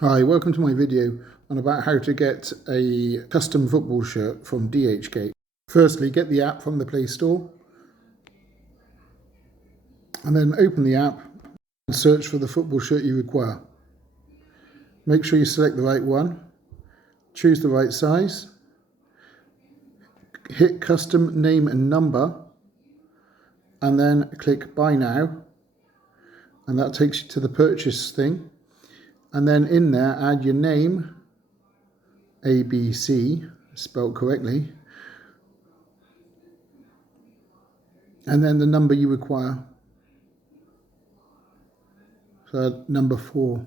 Hi, welcome to my video on about how to get a custom football shirt from Dhgate. Firstly, get the app from the Play Store and then open the app and search for the football shirt you require. Make sure you select the right one, choose the right size, hit custom name and number, and then click buy now, and that takes you to the purchase thing. And then in there add your name, ABC, spelled correctly, and then the number you require. So number 4.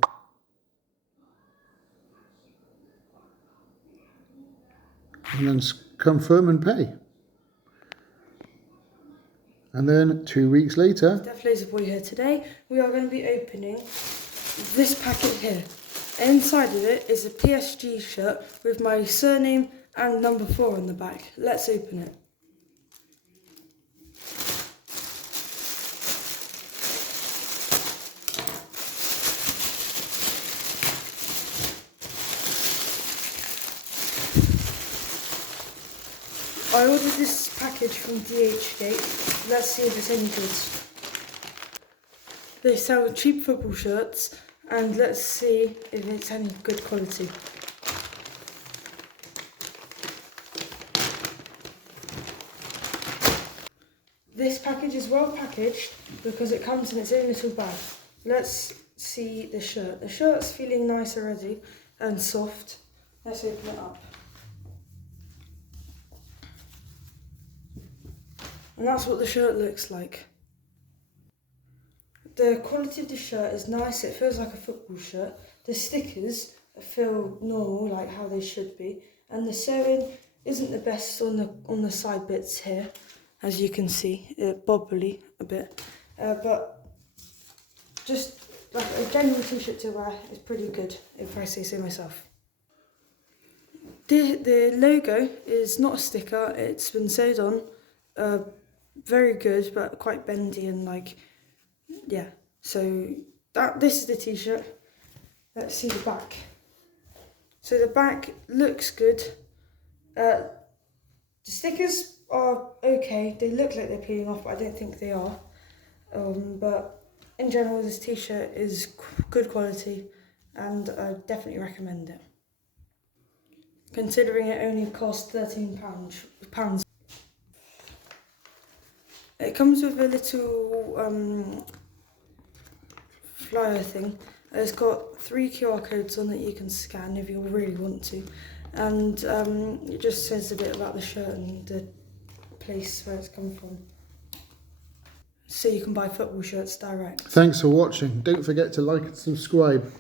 And then confirm and pay. And then 2 weeks later, Def Laser Boy here. Today we are going to be opening this packet here. Inside of it is a PSG shirt with my surname and number 4 on the back. Let's open it. I ordered this package from Dhgate. Let's see if it's any good. They sell cheap football shirts, and let's see if it's any good quality. This package is well packaged because it comes in its own little bag. Let's see the shirt. The shirt's feeling nice already and soft. Let's open it up. And that's what the shirt looks like. The quality of the shirt is nice, it feels like a football shirt. The stickers feel normal, like how they should be. And the sewing isn't the best on the side bits here, as you can see, bobbly a bit. But just like a genuine t-shirt to wear is pretty good, if I say so myself. The logo is not a sticker, it's been sewed on. Very good, but quite bendy and yeah. So this is the t-shirt. Let's see the back. So the back looks good. The stickers are okay. They look like they're peeling off, but I don't think they are. But in general, this t-shirt is good quality, and I definitely recommend it. Considering it only cost £13. It comes with a little flyer thing. It's got 3 QR codes on that you can scan if you really want to, and it just says a bit about the shirt and the place where it's come from. So you can buy football shirts direct. thanks for watching. Don't forget to like and subscribe.